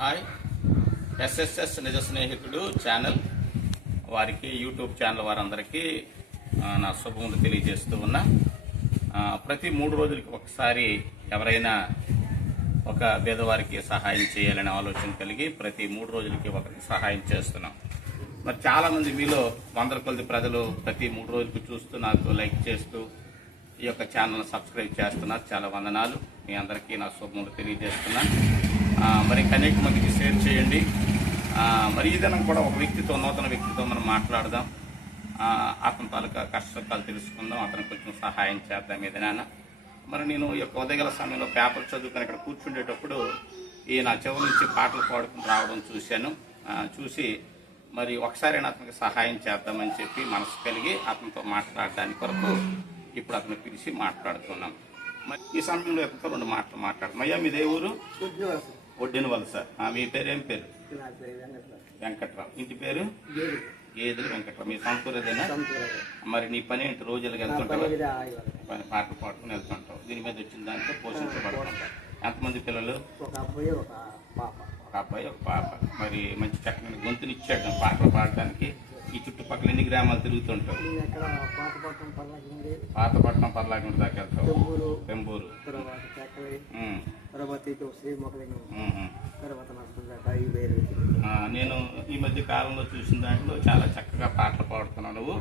Hi, SSS నిజ స్నేహితుడు channel వారికి, యూట్యూబ్ ఛానల్ వారందరికీ నా శుభములు తెలియజేస్తూ ఉన్నా. ప్రతి 3 రోజులకి ఒకసారి ఎవరైనా ఒక పేదవారికి సహాయం చేయాలనే ఆలోచన కలిగి ప్రతి 3 రోజులకి ఒకరికి సహాయం చేస్తున్నాం. మరి చాలామంది మీలో 100 కొద్ది ప్రజలు ప్రతి 3 రోజులకి చూస్తూ నాకు లైక్ చేస్తూ ఈ యొక్క ఛానల్ సబ్స్క్రైబ్ చేస్తున్నారు. చాలా వందనాలు. మీ అందరికీ నా శుభములు తెలియజేస్తున్నా. మరి అనేక మందికి షేర్ చేయండి. మరి ఇదనం కూడా ఒక వ్యక్తితో, నూతన వ్యక్తితో మనం మాట్లాడదాం. అతని తాలూకా కష్టాలు తెలుసుకుందాం, అతనికి కొంచెం సహాయం చేద్దాం ఏదైనా. మరి నేను ఈ యొక్క ఉదయగల సమయంలో పేపర్ చదువుకొని ఇక్కడ కూర్చుండేటప్పుడు నా చెవుల నుంచి పాటలు పాడుకుని రావడం చూశాను. చూసి మరి ఒకసారి అతనికి సహాయం చేద్దామని చెప్పి మనసు కలిగి అతనితో మాట్లాడడానికి కొరకు ఇప్పుడు అతను పిలిచి మాట్లాడుతున్నాం. మరి ఈ సమయంలో ఎక్కడితో 2 మాటలు మాట్లాడతాం. అయ్యా, మీదే ఊరు? ఒడ్డిన వలస. మీ పేరు ఏం పేరు? వెంకట్రావు. ఇంటి పేరు? గేదెలు వెంకట్రావు. మీ సొంతూరేదేనా? మరి నీ పని ఏంటి? రోజులు వెళ్తుంటావు, పని పాటలు పాడుకుని వెళ్తుంటావు. దీని మీద వచ్చిన దాంట్లో పోషించబడుతుంటావు. ఎంతమంది పిల్లలు? ఒక అబ్బాయి, ఒక పాప. మరి మంచి చక్కని గొంతునిచ్చాడు పాటలు పాడటానికి. ఈ చుట్టుపక్కల ఎన్ని గ్రామాలు తిరుగుతుంటావు? పాతపట్నం, పర్లాగుంట దాకా వెళ్తావు. పెంబూరు, నేను ఈ మధ్య కాలంలో చూసిన దాంట్లో చాలా చక్కగా పాటలు పాడుతున్నావు నువ్వు.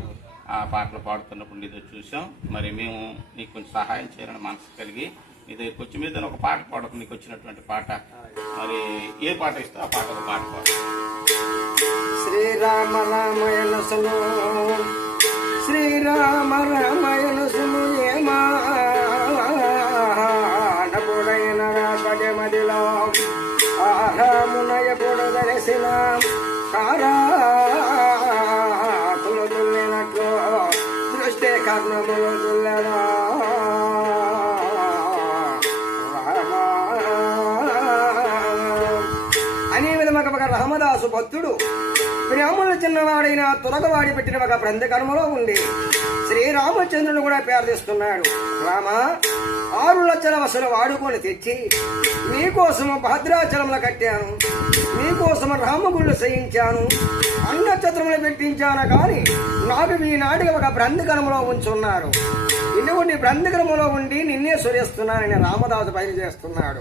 ఆ పాటలు పాడుతున్నప్పుడు నీతో చూసాం. మరి మేము నీకు కొంచెం సహాయం చేయాలని మనసు కలిగి నీ దగ్గరికి వచ్చి మీద ఒక పాట పాడకు. నీకు వచ్చినటువంటి పాట మరి ఏ పాట ఇస్తే ఆ పాట ఒక పాట పాడు. శ్రీరామ రామయనసును, శ్రీరామ రామయనసును ఏమానపుడైన రాపజమదిలో ఆహామునయ దర్శన కారాకులు దుల్లినట్లు దృష్టి కర్ణములు దుల్లరా అనే విధముగా ఒక రామదాసు భక్తుడు బ్రాహ్మణుల చిన్నవాడైన తురగవాడి పెట్టిన ఒక బ్రంథకర్మలో ఉండి శ్రీరామచంద్రుని కూడా ప్రార్థిస్తున్నాడు. రామ, 6 లక్షల వసలు వాడుకొని తెచ్చి నీకోసము భద్రాచలంలో కట్టాను, నీకోసము రామగుళ్ళు చేయించాను, అన్నఛత్రములు పెట్టించాను, కానీ నాకు ఈనాటికి ఒక బ్రంథకర్మలో ఉంచున్నారు. ఇటువంటి బ్రంథకర్మలో ఉండి నిన్నే సురేస్తున్నానని రామదాసు బయలుదేరుస్తున్నాడు.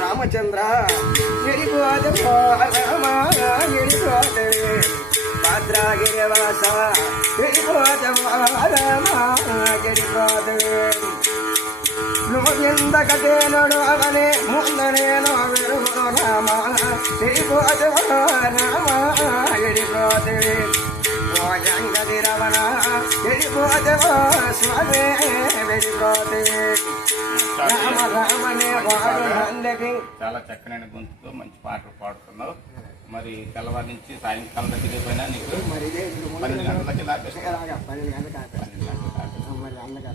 రామచంద్ర ఎడిపోతే ఎడిపోతే భద్రాగిరివాస ఎడిపోతే ఎడిపోతే నువ్వు ఎందకటేనడు అవనే ముందు నేను వెలుగు రామ ఎడిపోతే రామ ఎడిపోతే జంగది రమణ ఎడిపోతే స్వామి వెళ్ళిపోతే రామ రామనే వాడు నందకి. చాలా చక్కనైన గొంతుతో మంచి పాటలు పాడుతున్నావు. మరి తెల్లవారి నుంచి సాయంకాలం దగ్గర పోయినా నీకు 12 గంటలకి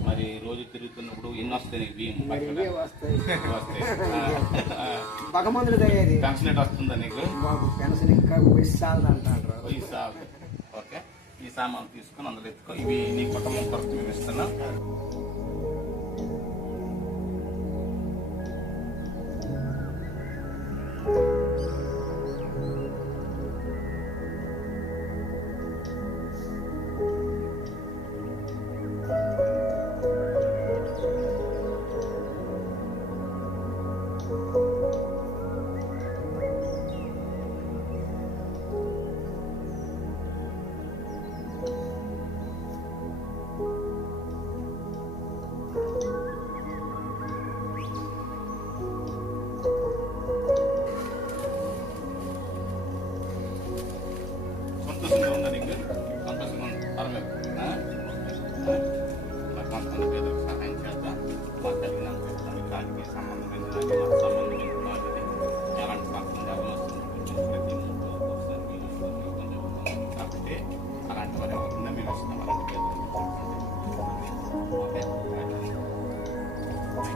మరి రోజు తిరుగుతున్నప్పుడు ఎన్ని వస్తాయి? భగవంతుడు పెన్షన్ వస్తుందా నీకు? పెన్షన్ ఇంకా వయసు అంటారు. ఓకే, ఈ సామాన్లు తీసుకుని అందులో ఎత్తుకో. ఇవి నీ కుటుంబం కొరకు మేము ఇస్తున్నాం.